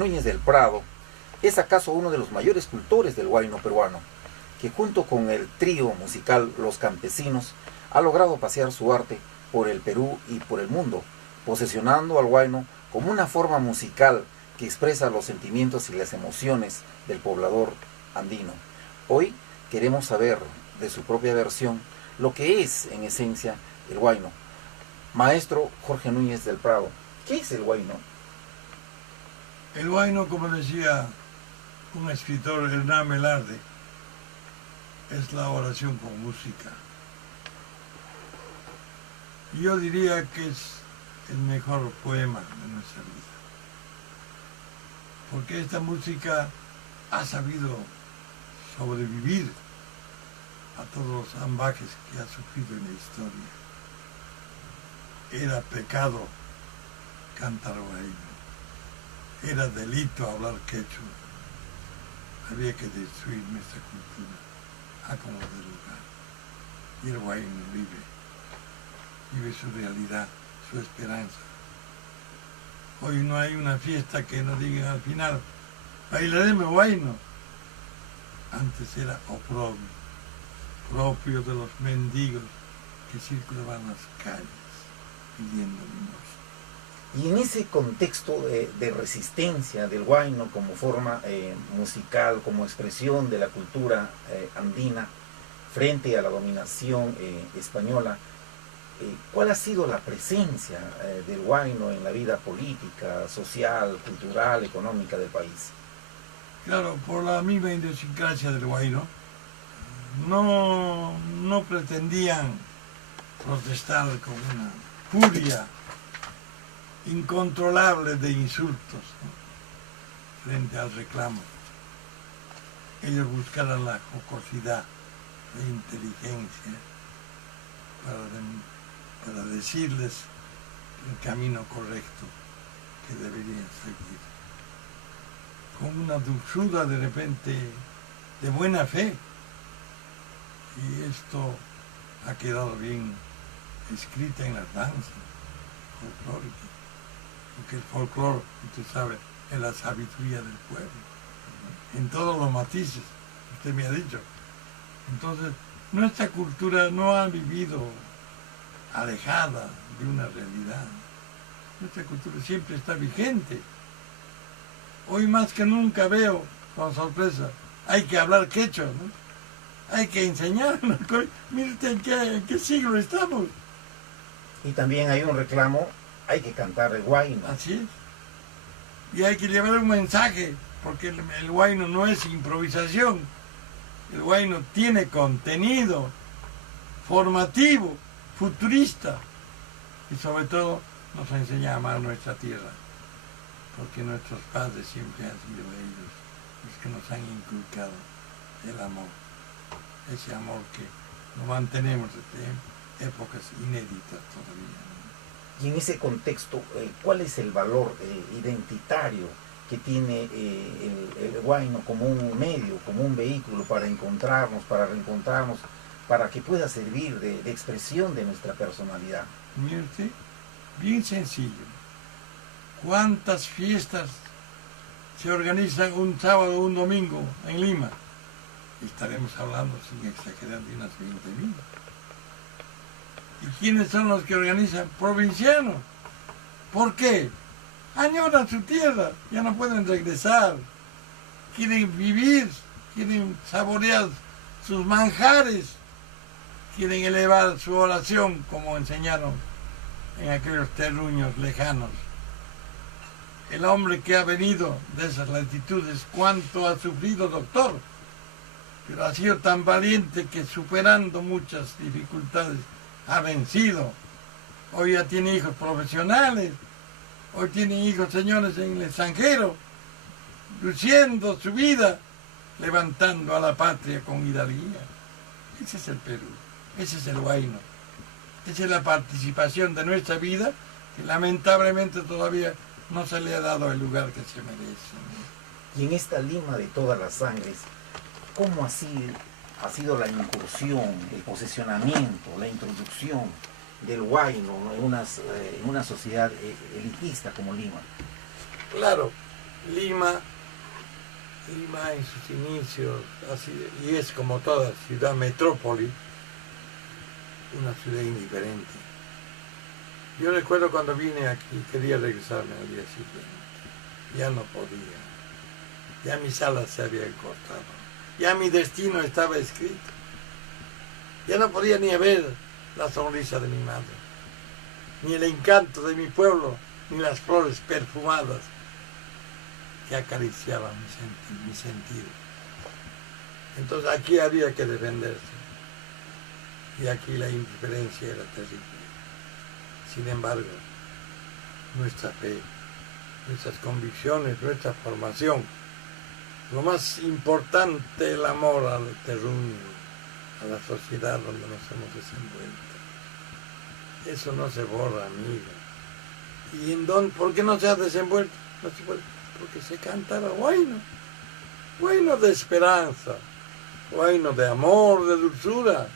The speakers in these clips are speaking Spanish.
Núñez del Prado es acaso uno de los mayores cultores del huayno peruano, que junto con el trío musical Los Campesinos ha logrado pasear su arte por el Perú y por el mundo, posesionando al huayno como una forma musical que expresa los sentimientos y las emociones del poblador andino. Hoy queremos saber de su propia versión lo que es en esencia el huayno. Maestro Jorge Núñez del Prado, ¿qué es el huayno? El huayno, como decía un escritor, Hernán Melarde, es la oración con música. Yo diría que es el mejor poema de nuestra vida, porque esta música ha sabido sobrevivir a todos los ambajes que ha sufrido en la historia. Era pecado cantar huayno, era delito hablar quechua, había que destruir nuestra cultura a como de lugar. Y el huayno vive su realidad, su esperanza. Hoy no hay una fiesta que nos digan al final, bailaremos huayno. Antes era oprobio, propio de los mendigos que circulaban las calles pidiendo limosna. Y en ese contexto de resistencia del huayno como forma musical, como expresión de la cultura andina frente a la dominación española, ¿cuál ha sido la presencia del huayno en la vida política, social, cultural, económica del país? Claro, por la misma idiosincrasia del huayno, no pretendían protestar con una furia incontrolable de insultos, ¿no?, frente al reclamo. Ellos buscaron la jocosidad, la inteligencia, para decirles el camino correcto que deberían seguir. Con una dulzura de repente de buena fe. Y esto ha quedado bien escrita en las danzas folclóricas. Porque el folclore, usted sabe, es la sabiduría del pueblo, en todos los matices, usted me ha dicho. Entonces, nuestra cultura no ha vivido alejada de una realidad. Nuestra cultura siempre está vigente. Hoy más que nunca veo, con sorpresa, hay que hablar quechua, ¿no? Hay que enseñarnos. Mire usted en qué siglo estamos. Y también hay un reclamo, hay que cantar el huayno. Así es. Y hay que llevar un mensaje, porque el huayno no es improvisación. El huayno tiene contenido formativo, futurista, y sobre todo nos enseña a amar nuestra tierra, porque nuestros padres siempre han sido ellos los que nos han inculcado el amor, ese amor que lo mantenemos desde épocas inéditas todavía. Y en ese contexto, ¿cuál es el valor identitario que tiene el huayno como un medio, como un vehículo para encontrarnos, para reencontrarnos, para que pueda servir de expresión de nuestra personalidad? Mire usted, bien sencillo. ¿Cuántas fiestas se organizan un sábado o un domingo en Lima? Estaremos hablando, sin exagerar, de unas 20.000. ¿Y quiénes son los que organizan? Provincianos. ¿Por qué? Añoran su tierra, ya no pueden regresar. Quieren vivir, quieren saborear sus manjares, quieren elevar su oración, como enseñaron en aquellos terruños lejanos. El hombre que ha venido de esas latitudes, cuánto ha sufrido, doctor, pero ha sido tan valiente que, superando muchas dificultades, ha vencido. Hoy ya tiene hijos profesionales, hoy tiene hijos, señores, en el extranjero, luciendo su vida, levantando a la patria con hidalguía. Ese es el Perú, ese es el huayno, esa es la participación de nuestra vida, que lamentablemente todavía no se le ha dado el lugar que se merece. Y en esta Lima de todas las sangres, ¿cómo ha sido la incursión, el posesionamiento, la introducción del huayno en una sociedad elitista como Lima? Claro, Lima en sus inicios, así, y es como toda ciudad metrópoli, una ciudad indiferente. Yo recuerdo cuando vine aquí, quería regresarme al día siguiente. Ya no podía. Ya mis alas se habían cortado. Ya mi destino estaba escrito. Ya no podía ni ver la sonrisa de mi madre, ni el encanto de mi pueblo, ni las flores perfumadas que acariciaban mi sentido. Entonces aquí había que defenderse. Y aquí la indiferencia era terrible. Sin embargo, nuestra fe, nuestras convicciones, nuestra formación, lo más importante, el amor al terruño, a la sociedad donde nos hemos desenvuelto. Eso no se borra, amigo. ¿Y en dónde? ¿Por qué no se ha desenvuelto? No se puede, porque se cantaba bueno de esperanza, bueno de amor, de dulzura.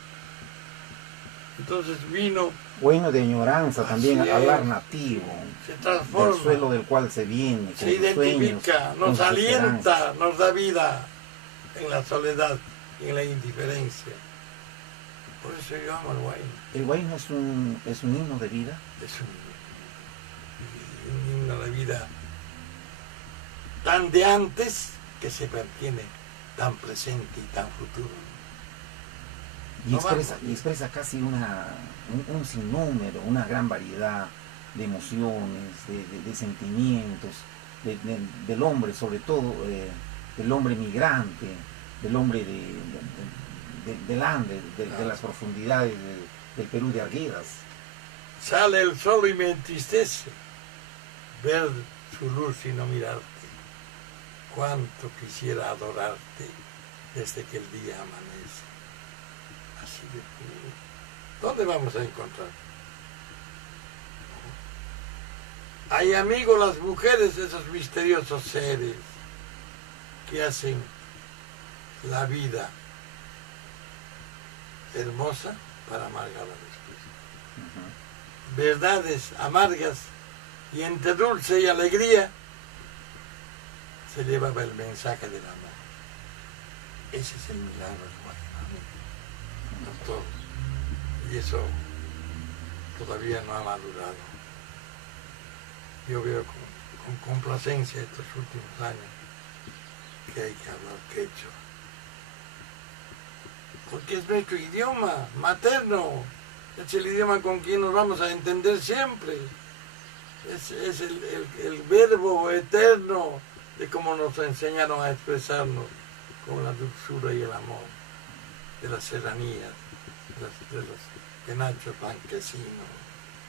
Entonces vino... Bueno de añoranza también, hablar nativo, se transforma, del suelo del cual se viene, se identifica, sueños, nos alienta, nos da vida en la soledad y en la indiferencia. Por eso yo amo el huayno. ¿El huayno es un himno de vida? Es un himno de vida tan de antes que se mantiene tan presente y tan futuro. Y expresa casi un sinnúmero, una gran variedad de emociones, de sentimientos, del hombre, sobre todo del hombre migrante, del hombre del Ande, de las profundidades del Perú de Arguedas. Sale el sol y me entristece ver su luz y no mirarte. Cuánto quisiera adorarte desde que el día amanece. Así de puro. ¿Dónde vamos a encontrar? Hay amigos las mujeres, esos misteriosos seres que hacen la vida hermosa para amargarla después. Verdades amargas y entre dulce y alegría se llevaba el mensaje del amor. Ese es el milagro del huayno, doctor. Y eso todavía no ha madurado. Yo veo con complacencia estos últimos años que hay que hablar quechua. Porque es nuestro idioma materno. Es el idioma con quien nos vamos a entender siempre. Es el verbo eterno de cómo nos enseñaron a expresarnos con la dulzura y el amor de las serranías, de los penachos blanquecinos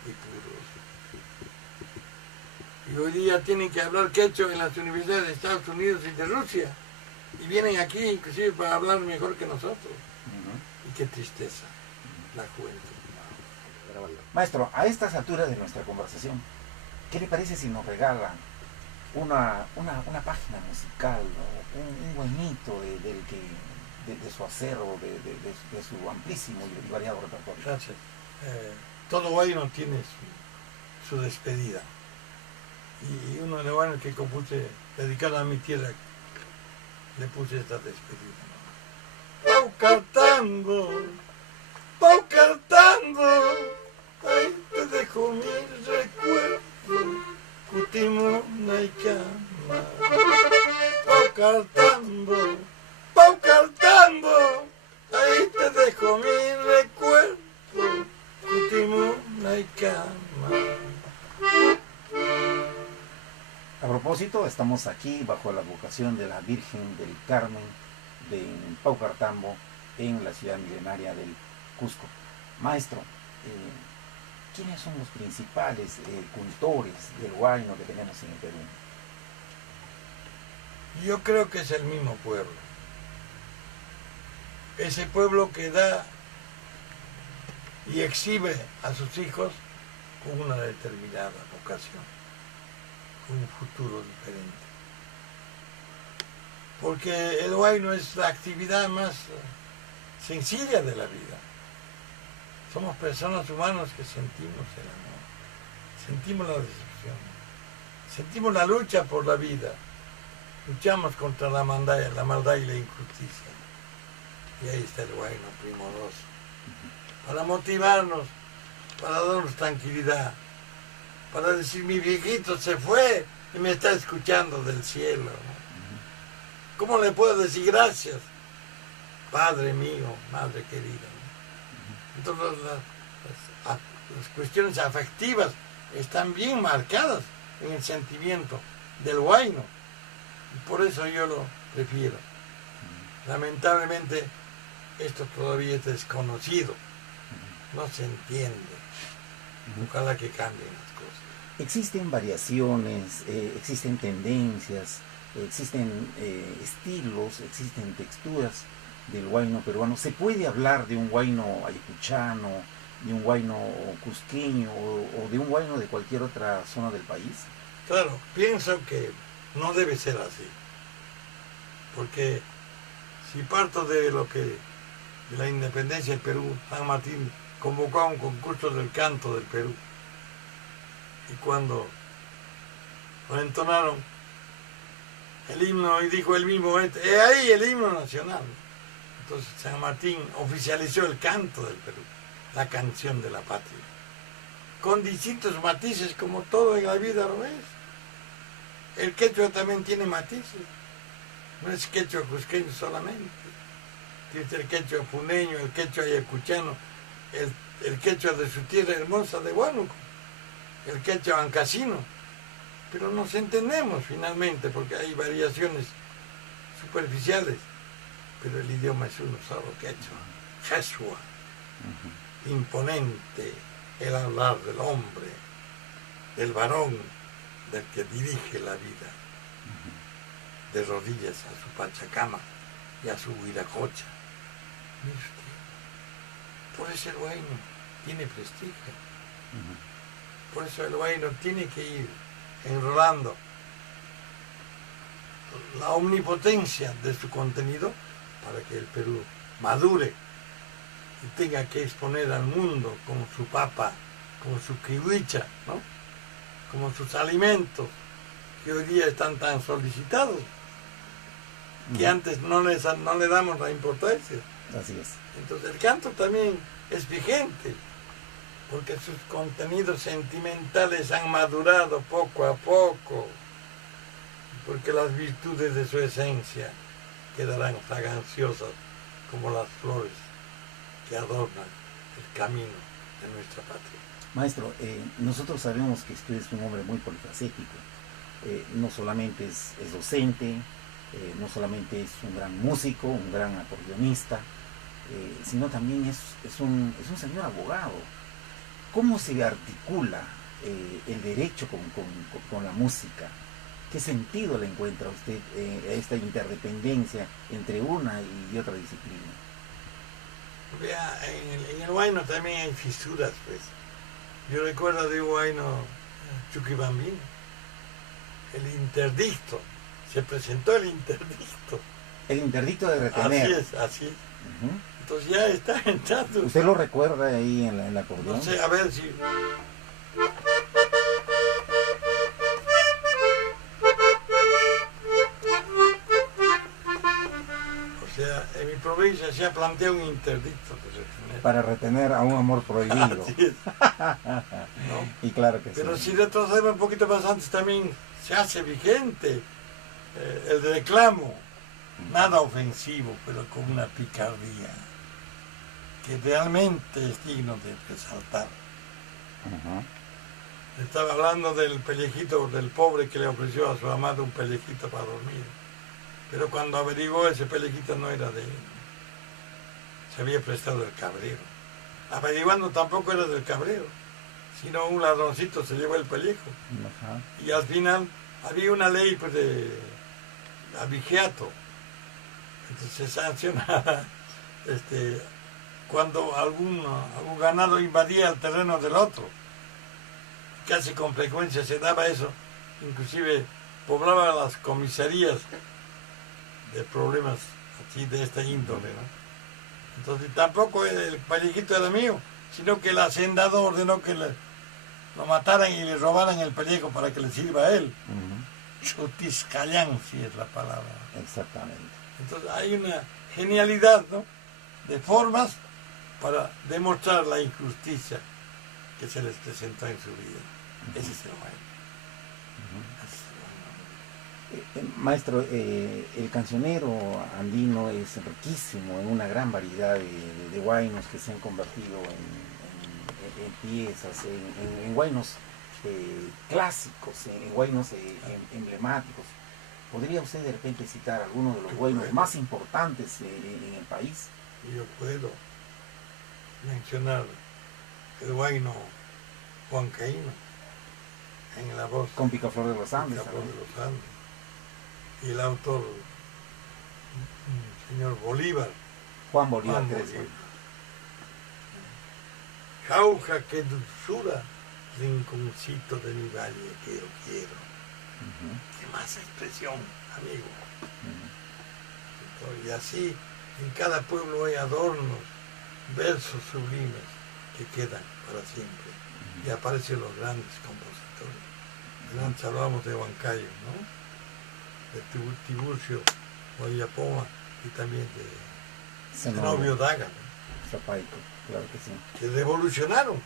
y puros. Y hoy día tienen que hablar quechua en las universidades de Estados Unidos y de Rusia. Y vienen aquí inclusive para hablar mejor que nosotros. Y qué tristeza, la juventud. Maestro, a estas alturas de nuestra conversación, ¿qué le parece si nos regala una página musical, un buenito de su acervo, de su amplísimo y variado repertorio? Gracias. Todo huayno tiene su despedida. Y uno de los huaynos que compuse, dedicado a mi tierra, le puse esta despedida. Pau cantando, ahí te dejo mi recuerdo, Cutimo Naikama. Pau cantando, ahí te dejo mi recuerdo, Cutimo Naikama. A propósito, estamos aquí bajo la advocación de la Virgen del Carmen de Paucartambo, en la ciudad milenaria del Cusco. Maestro, ¿quiénes son los principales cultores del huayno que tenemos en el Perú? Yo creo que es el mismo pueblo. Ese pueblo que da y exhibe a sus hijos con una determinada vocación, con un futuro diferente. Porque el huayno es la actividad más sencilla de la vida. Somos personas humanas que sentimos el amor, sentimos la decepción, sentimos la lucha por la vida, luchamos contra la maldad y la injusticia. Y ahí está el huayno primoroso. Para motivarnos, para darnos tranquilidad, para decir, mi viejito se fue y me está escuchando del cielo, ¿no? ¿Cómo le puedo decir gracias? Padre mío, madre querida, ¿no? Entonces las cuestiones afectivas están bien marcadas en el sentimiento del huayno. Y por eso yo lo prefiero. Lamentablemente esto todavía es desconocido. No se entiende. Ojalá que cambien las cosas. Existen variaciones, existen tendencias, existen estilos, existen texturas del huayno peruano. ¿Se puede hablar de un huayno ayacuchano, de un huayno cusqueño o de un huayno de cualquier otra zona del país? Claro, pienso que no debe ser así. Porque si parto de la independencia del Perú, San Martín convocó a un concurso del canto del Perú. Y cuando lo entonaron el himno y dijo el mismo, ahí el himno nacional. Entonces San Martín oficializó el canto del Perú, la canción de la patria, con distintos matices como todo en la vida lo es. El quechua también tiene matices, no es quechua cusqueño solamente, tiene el quechua puneño, el quechua ayacuchano, el quechua de su tierra hermosa de Huánuco, el quechua ancasino, pero nos entendemos finalmente porque hay variaciones superficiales, pero el idioma es uno solo, quechua, Jesua, imponente el hablar del hombre, del varón, del que dirige la vida, de rodillas a su pachacama y a su huiracocha. Mire usted, por eso el huayno tiene prestigio, por eso el huayno tiene que ir enrolando la omnipotencia de su contenido para que el Perú madure y tenga que exponer al mundo como su papa, como su kiwicha, ¿no? Como sus alimentos, que hoy día están tan solicitados, que antes no le damos la importancia. Así es. Entonces el canto también es vigente, porque sus contenidos sentimentales han madurado poco a poco, porque las virtudes de su esencia quedarán fraganciosas como las flores que adornan el camino de nuestra patria. Maestro, nosotros sabemos que usted es un hombre muy polifacético. No solamente es docente, no solamente es un gran músico, un gran acordeonista, sino también es un señor abogado. ¿Cómo se articula el derecho con la música? ¿Qué sentido le encuentra usted esta interdependencia entre una y otra disciplina? Vea, en el huayno también hay fisuras, pues. Yo recuerdo de un huayno Chuquibambino, el interdicto. Se presentó el interdicto. El interdicto de retener. Así es. Entonces ya está entrando. ¿Usted lo recuerda ahí en la acordeón? No sé, a ver si... O sea, en mi provincia se ha planteado un interdicto de retener. Para retener a un amor prohibido. Así es. ¿No? Y claro que Pero sí. si retrocedemos un poquito más antes también se hace vigente el reclamo, nada ofensivo, pero con una picardía que realmente es digno de resaltar. Estaba hablando del pellejito del pobre que le ofreció a su amado un pellejito para dormir, pero cuando averiguó ese pellejito no era de él, se había prestado el cabrero. Averiguando tampoco era del cabrero, sino un ladroncito se llevó el pellejo. Y al final había una ley pues, de abigeato. Entonces se sancionaba cuando algún ganado invadía el terreno del otro. Casi con frecuencia se daba eso. Inclusive poblaba las comisarías de problemas así de esta índole, ¿no? Entonces tampoco el pellejito era mío, sino que el hacendado ordenó que lo mataran y le robaran el pellejo para que le sirva a él. Chotiscayán, si es la palabra. Exactamente. Entonces hay una genialidad, ¿no?, de formas para demostrar la injusticia que se les presentó en su vida. Ese es el baile. Maestro, el cancionero andino es riquísimo en una gran variedad de huaynos que se han convertido en piezas, en huaynos clásicos, en huaynos emblemáticos. ¿Podría usted de repente citar algunos de los huaynos más importantes en el país? Yo puedo mencionar el huayno huancaíno, en la voz con Picaflor de los Andes. Y el autor, señor Bolívar. Juan Bolívar. Jauja, qué dulzura, rinconcito de mi valle que yo quiero. Qué más expresión, amigo. Y así, en cada pueblo hay adornos, versos sublimes que quedan para siempre. Y aparecen los grandes compositores. Antes hablábamos de Huancayo, ¿no?, de Tiburcio Guayapoma y también de Zenobio Daga, ¿no?, Zapaico, claro que sí, que revolucionaron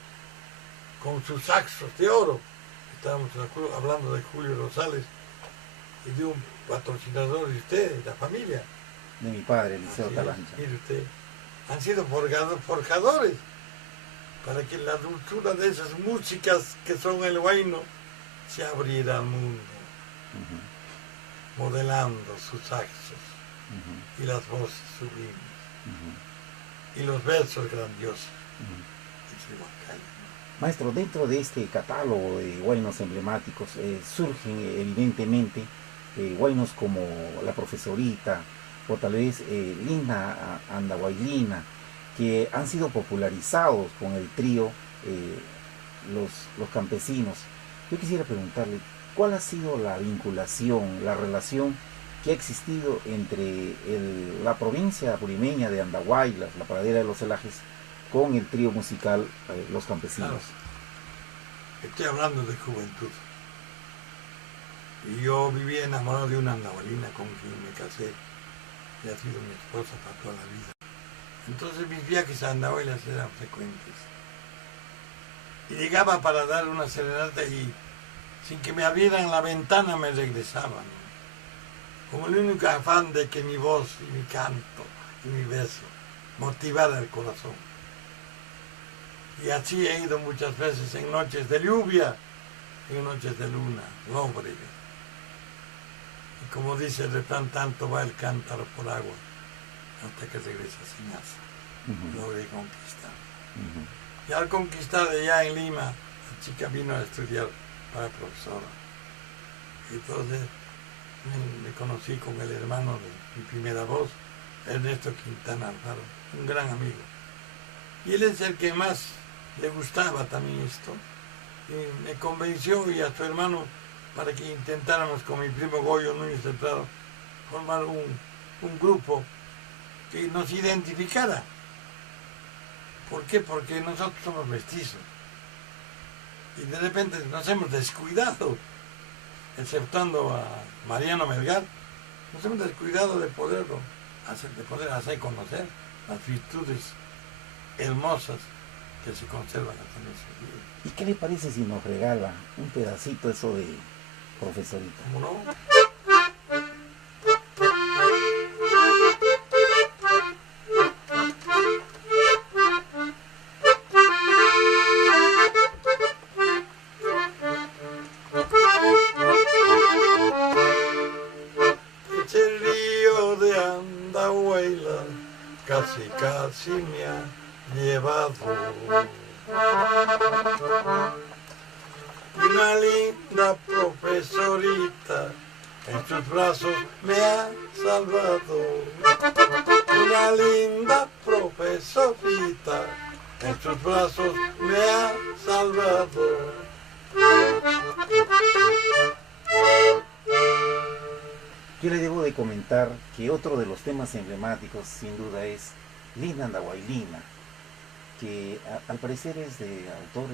con sus saxos de oro. Estábamos hablando de Julio Rosales y de un patrocinador de usted, de la familia. De mi padre, Liceo Talancha. Mire usted, han sido forjadores para que la dulzura de esas músicas que son el huayno se abriera al mundo, modelando sus saxos y las voces sublimes y los versos grandiosos. Maestro, dentro de este catálogo de huaynos emblemáticos surgen evidentemente huaynos como La Profesorita o tal vez Linda Andahuaylina, que han sido popularizados con el trío los campesinos. Yo quisiera preguntarle, ¿cuál ha sido la vinculación, la relación que ha existido entre la provincia apurimeña de Andahuaylas, la pradera de los Celajes, con el trío musical Los Campesinos? Claro. Estoy hablando de juventud. Y yo vivía enamorado de una andahuaylina con quien me casé y ha sido mi esposa para toda la vida. Entonces mis viajes a Andahuaylas eran frecuentes. Y llegaba para dar una serenata y sin que me abrieran la ventana me regresaban, con el único afán de que mi voz y mi canto y mi beso motivara el corazón. Y así he ido muchas veces en noches de lluvia, en noches de luna, lóbrega. Y como dice el refrán, tanto va el cántaro por agua hasta que regresa sin asa. Logré conquistar. Y al conquistar allá en Lima, la chica vino a estudiar para profesora. Y entonces me conocí con el hermano de mi primera voz, Ernesto Quintana Alfaro, un gran amigo. Y él es el que más le gustaba también esto. Y me convenció y a su hermano para que intentáramos con mi primo Goyo Núñez del Prado formar un grupo que nos identificara. ¿Por qué? Porque nosotros somos mestizos. Y de repente nos hemos descuidado, exceptuando a Mariano Melgar, nos hemos descuidado de poder hacer conocer las virtudes hermosas que se conservan hasta nuestros días. ¿Y qué le parece si nos regala un pedacito eso de Profesorita? ¿Cómo no? Ese río de Andahuaylas casi me ha llevado. Una linda profesorita en sus brazos me ha salvado. Una linda profesorita en sus brazos me ha salvado. Yo le debo de comentar que otro de los temas emblemáticos sin duda es Linda Andahuaylina, que al parecer es de autor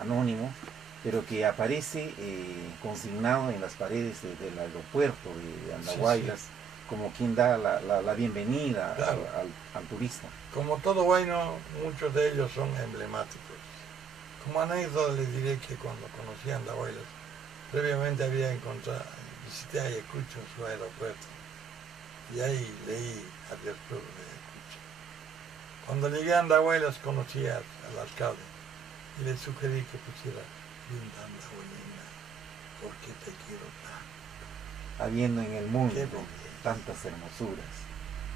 anónimo pero que aparece consignado en las paredes del aeropuerto de Andahuaylas, como quien da la bienvenida claro, al turista. Como todo huayno, muchos de ellos son emblemáticos. Como anécdota les diré que cuando conocí a Andahuaylas, previamente visité a Ayacucho, su aeropuerto, y ahí leí Adiós Pueblo de Ayacucho. Cuando llegué a Andahuaylas conocí al alcalde y le sugerí que pusiera linda Andahuaylina, porque te quiero tanto. Habiendo en el mundo tantas hermosuras,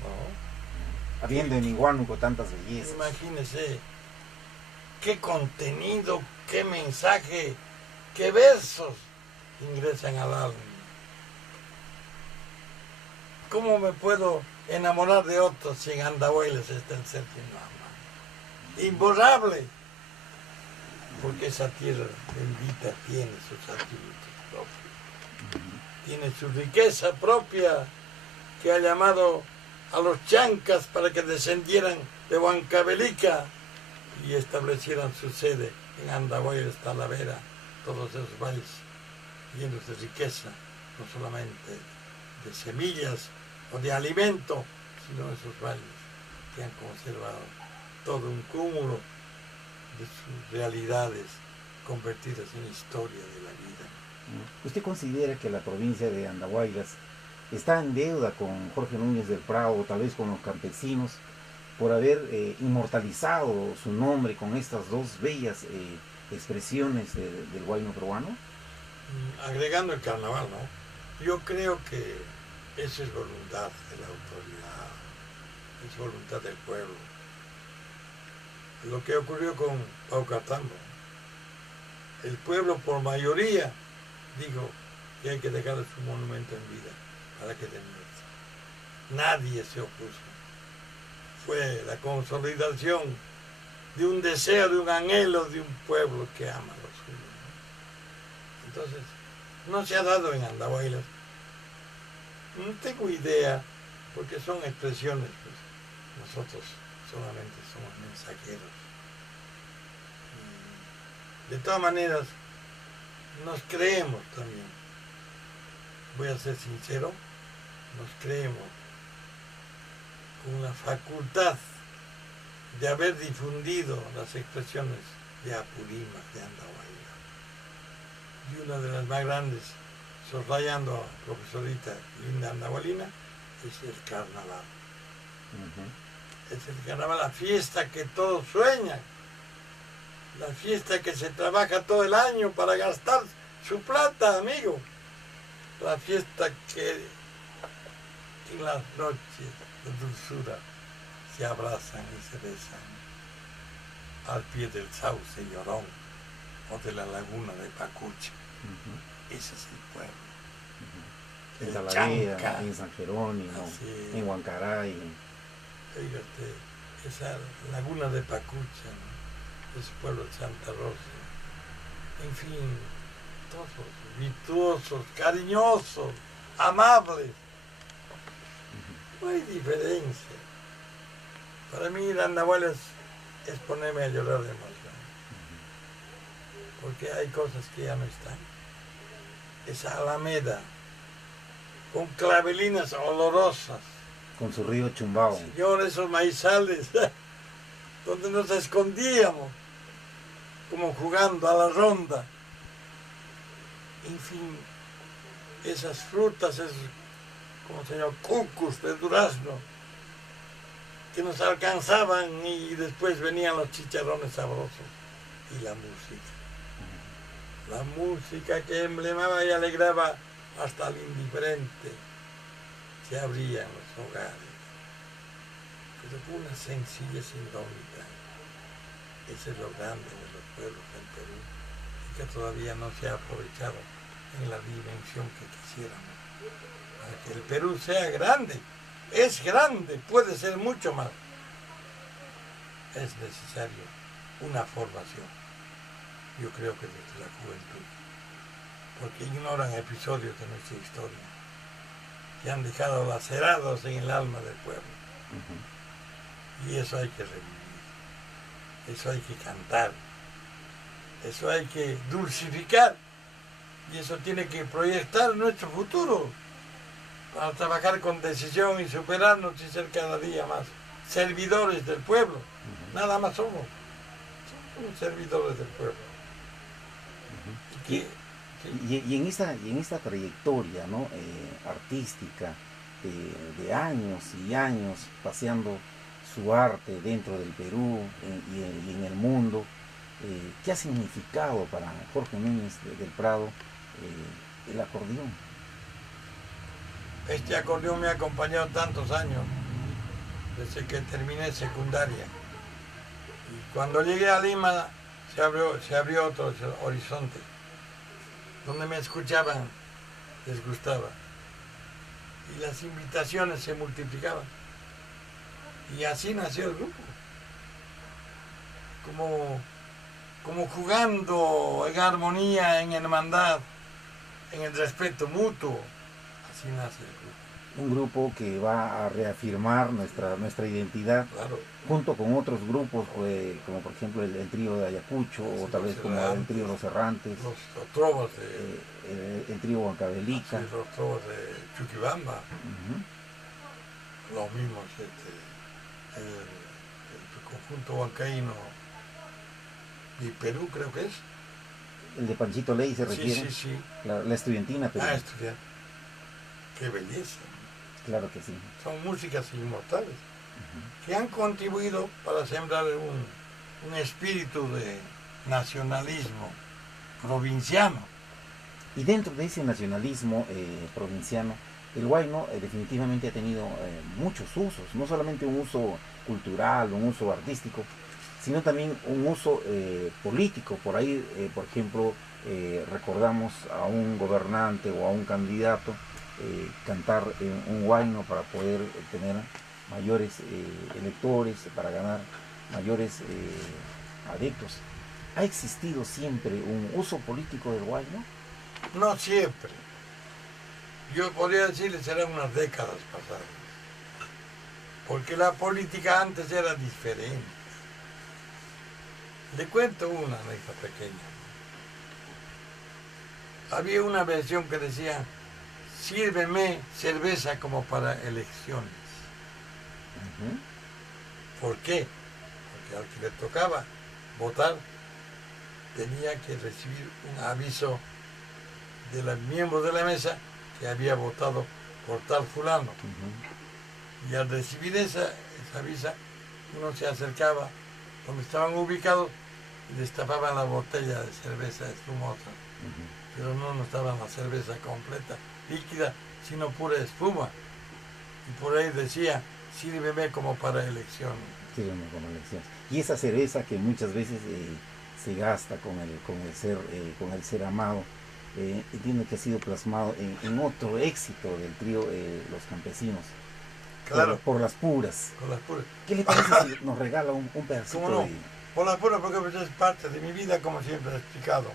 ¿no? Habiendo en Iguánuco tantas bellezas. Imagínese qué contenido, qué mensaje, qué versos ingresan al alma. ¿Cómo me puedo enamorar de otros si en Andahuaylas está el ser que no ama? Imborrable, porque esa tierra bendita tiene sus atributos propios, tiene su riqueza propia, que ha llamado a los chancas para que descendieran de Huancavelica y establecieran su sede en Andahuaylas, Talavera, todos esos valles llenos de riqueza, no solamente de semillas o de alimento, sino esos valles que han conservado todo un cúmulo de sus realidades convertidas en historia de la vida. ¿Usted considera que la provincia de Andahuaylas está en deuda con Jorge Núñez del Prado, o tal vez con los campesinos, por haber inmortalizado su nombre con estas dos bellas expresiones del huayno peruano? Agregando el carnaval, ¿no? Yo creo que eso es voluntad de la autoridad, es voluntad del pueblo. Lo que ocurrió con Paucartambo, el pueblo por mayoría dijo que hay que dejarle su monumento en vida para que den muerte. Nadie se opuso. Fue la consolidación de un deseo, de un anhelo de un pueblo que ama a los suyos, ¿no? Entonces, no se ha dado en Andahuaylas. No tengo idea, porque son expresiones, pues nosotros solamente somos mensajeros. De todas maneras, nos creemos también. Voy a ser sincero, nos creemos con la facultad de haber difundido las expresiones de Apurímac, de Andahuaylas. Y una de las más grandes, soslayando a profesorita Linda Andahuaylina, es el carnaval. Es el carnaval, la fiesta que todos sueñan, la fiesta que se trabaja todo el año para gastar su plata, amigo. La fiesta que en las noches de dulzura se abrazan y se besan al pie del sauce llorón o de la laguna de Pacucha. Ese es el pueblo. En Talavera, en San Jerónimo, en Huancaray. Fíjate, esa laguna de Pacucha, ¿no? Ese pueblo de Santa Rosa. En fin, todos virtuosos, cariñosos, amables. No hay diferencia. Para mí ir a Andahuaylas es ponerme a llorar de emoción. Porque hay cosas que ya no están. Esa alameda, con clavelinas olorosas. Con su río Chumbao. Señor, esos maizales, donde nos escondíamos, como jugando a la ronda. En fin, esas frutas, esos, como se llama, cucus de durazno, que nos alcanzaban y después venían los chicharrones sabrosos. Y la música. La música que emblemaba y alegraba hasta el indiferente. Se abría en los hogares. Pero con una sencillez indómita. Ese es lo grande de los pueblos del Perú y que todavía no se ha aprovechado en la dimensión que quisiéramos. Para que el Perú sea grande, es grande, puede ser mucho más. Es necesario una formación, yo creo que desde la juventud, porque ignoran episodios de nuestra historia que han dejado lacerados en el alma del pueblo. Y eso hay que revivir, eso hay que cantar, Eso hay que dulcificar y eso tiene que proyectar nuestro futuro para trabajar con decisión y superarnos y ser cada día más servidores del pueblo. Nada más somos servidores del pueblo. Y en esta trayectoria, ¿no? Artística de años y años paseando su arte dentro del Perú y en el mundo, ¿qué ha significado para Jorge Núñez del Prado el acordeón? Este acordeón me ha acompañado tantos años, desde que terminé secundaria. Y cuando llegué a Lima se abrió otro horizonte. Donde me escuchaban, les gustaba. Y las invitaciones se multiplicaban. Y así nació el grupo. Como jugando en armonía, en hermandad, en el respeto mutuo. Así nace el grupo. Un grupo que va a reafirmar nuestra identidad, claro, junto con otros grupos, como por ejemplo el trío de Ayacucho, o tal vez como el trío Los Errantes, los trovos de el trío Huancavelica, sí, los trovos de Chuquibamba, los mismos, el conjunto huancaíno y Perú, creo que es. El de Panchito Ley se refiere. Sí. La estudiantina Perú. Estudiar. Qué belleza. Claro que sí. Son músicas inmortales que han contribuido para sembrar un espíritu de nacionalismo provinciano. Y dentro de ese nacionalismo provinciano, el huayno definitivamente ha tenido muchos usos, no solamente un uso cultural, un uso artístico, sino también un uso político. Por ahí, por ejemplo, recordamos a un gobernante o a un candidato cantar un huayno para poder tener mayores electores, para ganar mayores adeptos. ¿Ha existido siempre un uso político del huayno? No siempre. Yo podría decirles eran unas décadas pasadas. Porque la política antes era diferente. Le cuento una anécdota pequeña. Había una versión que decía: sírveme cerveza como para elecciones. ¿Por qué? Porque al que le tocaba votar tenía que recibir un aviso de los miembros de la mesa que había votado por tal fulano. Y al recibir esa visa, uno se acercaba donde estaban ubicados y destapaban la botella de cerveza espumosa. Pero no estaba la cerveza completa, líquida, sino pura espuma. Y por ahí decía: sírveme como para elecciones. Sírveme como elecciones. Y esa cerveza que muchas veces se gasta con el ser amado, entiendo que ha sido plasmado en otro éxito del trío Los Campesinos. Claro. Por las puras. Por las puras. ¿Qué le parece si nos regala un pedacito? ¿Cómo no? de...? Por las puras, porque pues es parte de mi vida, como siempre he explicado.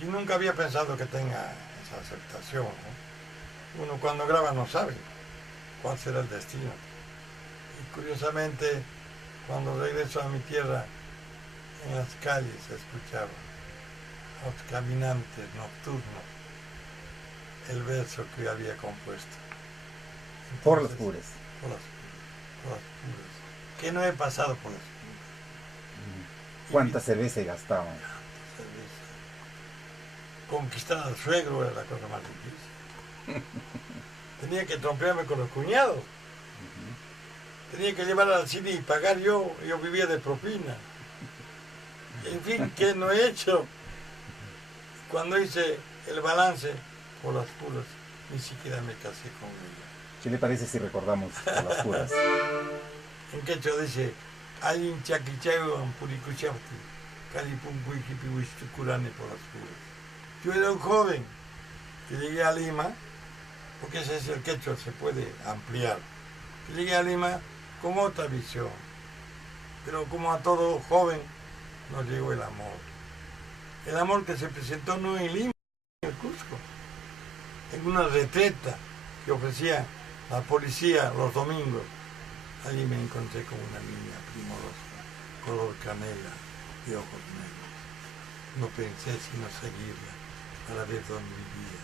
Y nunca había pensado que tenga esa aceptación, ¿no? Uno cuando graba no sabe cuál será el destino. Y curiosamente, cuando regreso a mi tierra, en las calles se escuchaba a los caminantes nocturnos el verso que había compuesto. Entonces, por las puras. Por las puras. Que no he pasado por las puras. ¿Cuánta cerveza he gastado? Conquistar al suegro era la cosa más difícil. Tenía que trompearme con los cuñados. Tenía que llevar al cine y pagar yo vivía de propina. En fin, ¿qué no he hecho? Cuando hice el balance por las puras, ni siquiera me casé con ella. ¿Qué le parece si recordamos a las puras? En quechua dice: Ayin chaquichayo ampuricuchapti, calipuncuiquipihuistucurane por las puras. Yo era un joven que llegué a Lima, porque ese es el quechua, se puede ampliar. Llegué a Lima con otra visión, pero como a todo joven nos llegó el amor. El amor que se presentó no en Lima, en el Cusco, en una retreta que ofrecía la policía los domingos. Allí me encontré con una niña primorosa, color canela y ojos negros. no pensé sino seguirla para ver dónde vivía.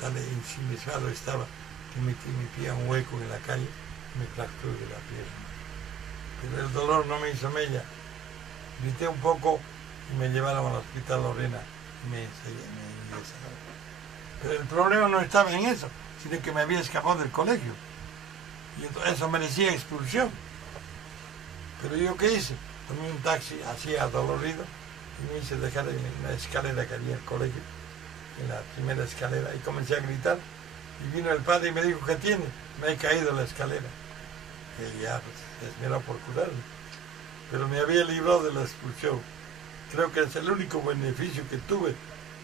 Tan ensimismado estaba que metí mi pie a un hueco en la calle y me fracturé la pierna. Pero el dolor no me hizo mella. Grité un poco y me llevaron al hospital Lorena y me ingresaron. Pero el problema no estaba en eso, sino que me había escapado del colegio. Y entonces eso merecía expulsión. Pero yo ¿qué hice? Tomé un taxi así adolorido y me hice dejar en una escalera que había en el colegio, en la primera escalera, y comencé a gritar. Y vino el padre y me dijo, ¿qué tiene? Me he caído en la escalera. Y ya pues, se esmeró por curarme. Pero me había librado de la expulsión. Creo que es el único beneficio que tuve,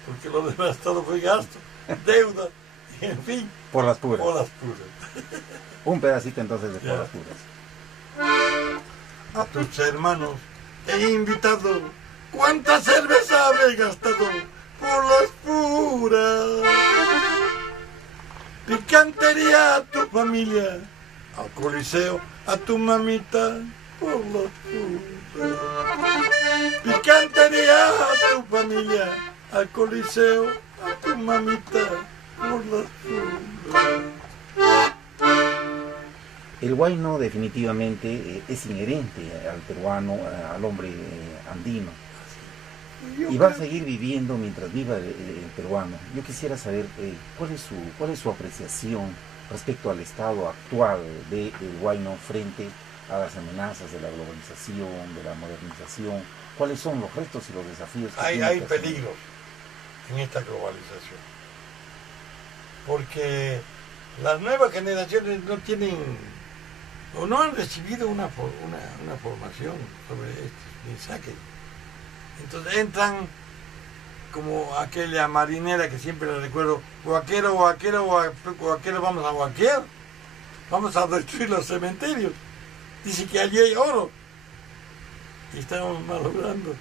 porque lo demás todo fue gasto, deuda, y en fin. Por las puras. Por las puras. Un pedacito entonces de por las puras. A tus hermanos he invitado. ¿Cuánta cerveza habré gastado por las puras? Picantería a tu familia, al coliseo, a tu mamita, por las puras. Picantería a tu familia, al coliseo, a tu mamita, por las puras. El huayno definitivamente es inherente al peruano, al hombre andino. Y va a seguir viviendo mientras viva el peruano. Yo quisiera saber cuál es su apreciación respecto al estado actual del huayno frente a las amenazas de la globalización, de la modernización. ¿Cuáles son los retos y los desafíos que hay peligros en esta globalización? Porque las nuevas generaciones no tienen o no han recibido una formación sobre estos mensajes. Entonces entran como aquella marinera que siempre le recuerdo, guaquero, vamos a guaquear, vamos a destruir los cementerios. Dice que allí hay oro. Y estamos malogrando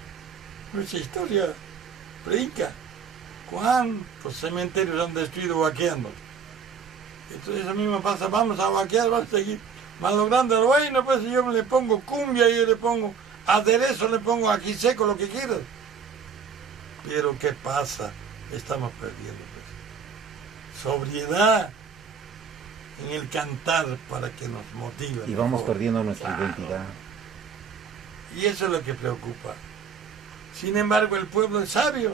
nuestra historia predica cuántos cementerios han destruido guaqueando. Entonces eso mismo pasa, vamos a guaquear, vamos a seguir malogrando. Bueno, pues yo le pongo cumbia, yo le pongo aderezo, le pongo aquí seco, lo que quieras. Pero ¿qué pasa? Estamos perdiendo pues sobriedad en el cantar para que nos motive. Y vamos perdiendo nuestra identidad. Y eso es lo que preocupa. Sin embargo, el pueblo es sabio.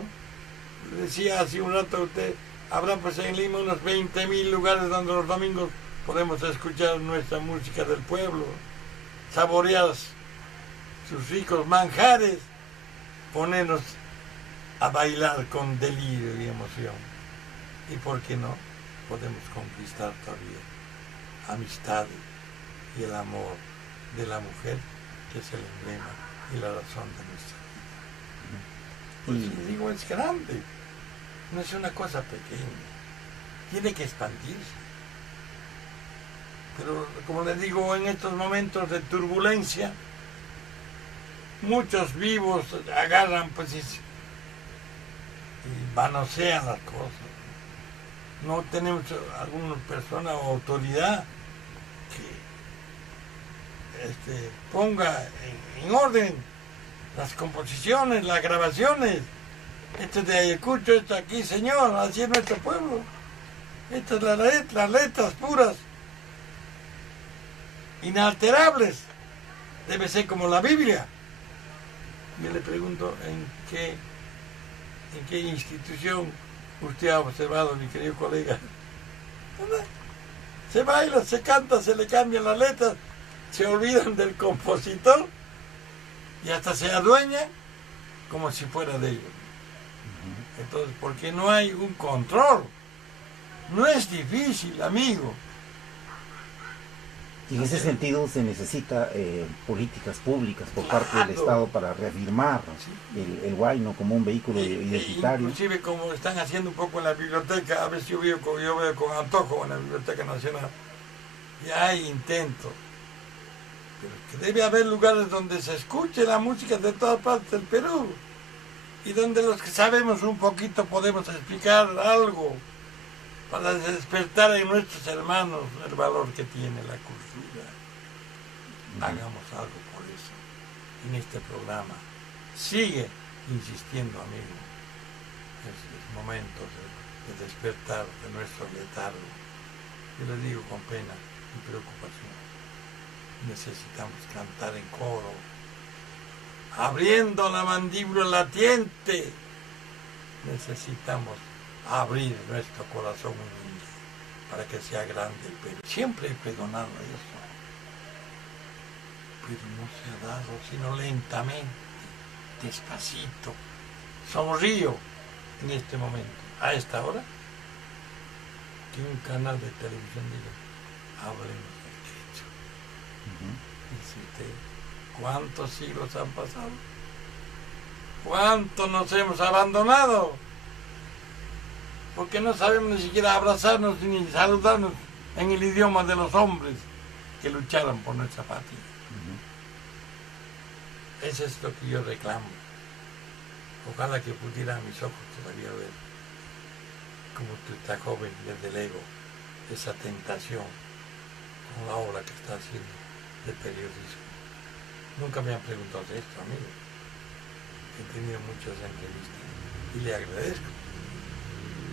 Decía hace un rato usted, habrá pues en Lima unos 20.000 lugares donde los domingos podemos escuchar nuestra música del pueblo, saborear sus ricos manjares, ponernos a bailar con delirio y emoción. Y por qué no, podemos conquistar todavía amistad y el amor de la mujer, que es el emblema y la razón de nuestra vida. Pues les digo, es grande, no es una cosa pequeña, tiene que expandirse. Pero como les digo, en estos momentos de turbulencia, muchos vivos agarran pues y manosean las cosas. No tenemos alguna persona o autoridad que ponga en orden las composiciones, las grabaciones. Esto es de Ayacucho, esto aquí, señor, así es nuestro pueblo. Estas son las letras puras, inalterables. Debe ser como la Biblia. Yo le pregunto en qué institución usted ha observado, mi querido colega. Se baila, se canta, se le cambian las letras, se olvidan del compositor y hasta se adueñan como si fuera de ellos. Entonces, porque no hay un control. No es difícil, amigo. Y en ese sentido se necesita políticas públicas por parte del Estado para reafirmar el huayno como un vehículo identitario. Inclusive como están haciendo un poco en la biblioteca, a veces yo veo con antojo en la Biblioteca Nacional, ya hay intentos. Pero que debe haber lugares donde se escuche la música de todas partes del Perú y donde los que sabemos un poquito podemos explicar algo para despertar en nuestros hermanos el valor que tiene la cultura. Hagamos algo por eso en este programa. Sigue insistiendo, amigo, es momento de despertar de nuestro letargo. Yo les digo con pena y preocupación, necesitamos cantar en coro, abriendo la mandíbula latiente. Necesitamos abrir nuestro corazón humilde para que sea grande el Perú. Siempre he perdonado eso, pero no se ha dado sino lentamente, despacito. Sonrío en este momento, a esta hora, que un canal de televisión diga, hablemos del quechua. Dice usted, ¿cuántos siglos han pasado? ¿Cuánto nos hemos abandonado? Porque no sabemos ni siquiera abrazarnos ni saludarnos en el idioma de los hombres que lucharon por nuestra patria. Eso es lo que yo reclamo. Ojalá que pudieran mis ojos todavía ver, como tú estás joven desde el ego, esa tentación con la obra que está haciendo de periodismo. Nunca me han preguntado de esto, amigo. He tenido muchas entrevistas y le agradezco.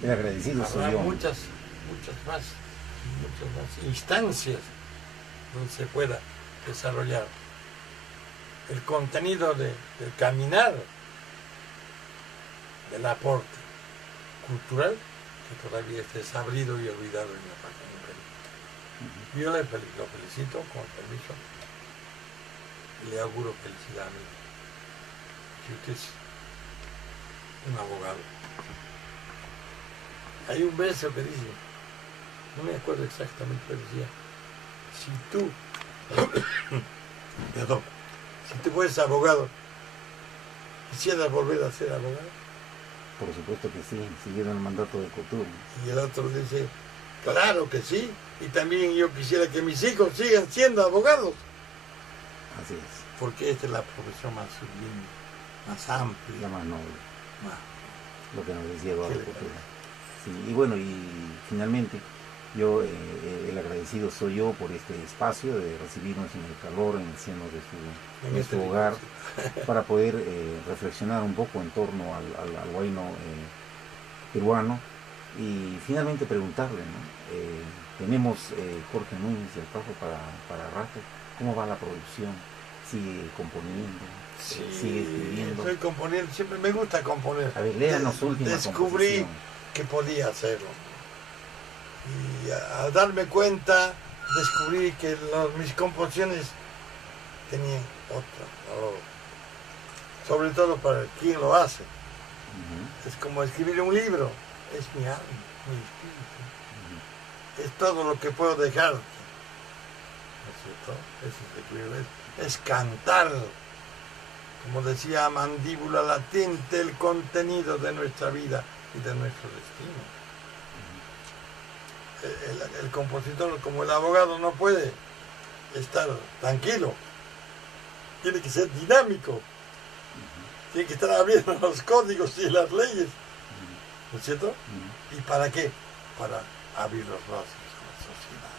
El agradecido soy yo. Muchas más instancias donde se pueda desarrollar el contenido del caminar, del aporte cultural que todavía es desabrido y olvidado en la página del Perú. Yo lo felicito, con permiso, y le auguro felicidad a mí. Si usted es un abogado. Hay un verso que dice, no me acuerdo exactamente, pero decía, si tú fueras abogado, ¿quisieras volver a ser abogado? Por supuesto que sí, siguiendo el mandato de Couture. Y el otro dice, claro que sí, y también yo quisiera que mis hijos sigan siendo abogados. Así es. Porque esta es la profesión más sublime, más amplia. La más noble. Lo que nos decía Eduardo Couture. Sí, y bueno, y finalmente, yo, el agradecido soy yo por este espacio de recibirnos en el calor, en el seno de su hogar, para poder reflexionar un poco en torno al huayno peruano y finalmente preguntarle, ¿no? Tenemos Jorge Núñez del Pajo para rato, ¿cómo va la producción? ¿Sigue componiendo? Sí, ¿Sigue escribiendo? Estoy componiendo, siempre me gusta componer. A ver, léanos su última Descubrí que podía hacerlo. Y al darme cuenta, descubrí que mis composiciones tenían otro valor. Sobre todo para quien lo hace. Es como escribir un libro. Es mi alma, mi espíritu. Es todo lo que puedo dejar. ¿No es cierto? Eso es escribir. Es cantar. Como decía Mandíbula Latente, el contenido de nuestra vida y de nuestro destino. El compositor, como el abogado, no puede estar tranquilo. Tiene que ser dinámico. Tiene que estar abriendo los códigos y las leyes. ¿No es cierto? ¿Y para qué? Para abrir los brazos a la sociedad.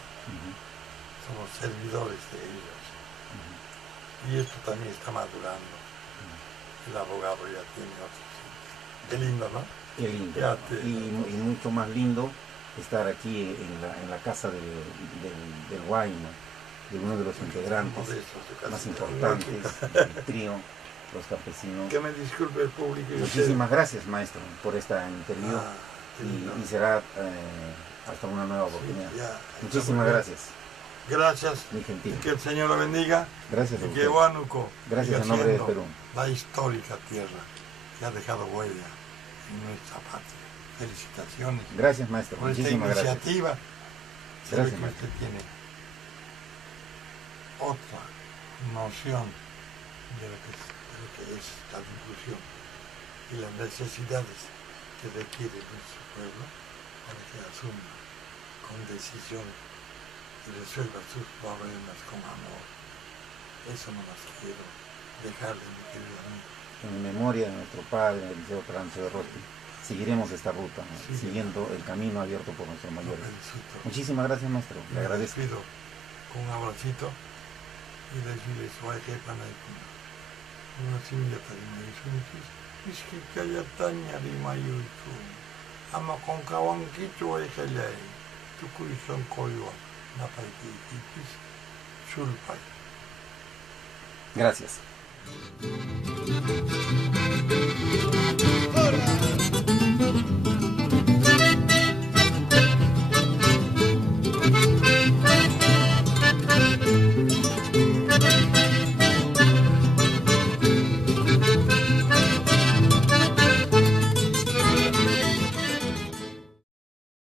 Somos servidores de ellos. Y esto también está madurando. El abogado ya tiene otro sitio. Qué lindo, ¿no? Qué lindo. Y mucho más lindo estar aquí en la casa del huayno, de uno de los integrantes más importantes del trío, los campesinos. Que me disculpe el público. Muchísimas gracias, maestro, por esta interview y será hasta una nueva oportunidad. Muchísimas gracias. Gracias. Muy gentil. Y que el Señor lo bendiga. Gracias a y usted. que Huánuco gracias en nombre de Perú. La histórica tierra que ha dejado huella en nuestra patria. Felicitaciones. Gracias, maestro. Por esta Muchísimas iniciativa. Gracias, que maestro. usted tiene otra noción de lo que es la inclusión y las necesidades que requiere nuestro pueblo para que asuma con decisión y resuelva sus problemas con amor. Eso no las quiero dejarle, mi querido amigo. En memoria de nuestro padre, Eliseo Trancho de Rotti, seguiremos esta ruta, ¿no? Sí, siguiendo el camino abierto por nuestros mayores. Felicito. Muchísimas gracias, maestro. Le agradezco. Despido con un abracito y decirles, "Suay, que pana, una similla, Piski kayataña rimayuyku. Ama konkawan kichwa ejalay. Tukuy son koywa. Napaykipis sulpay. Gracias.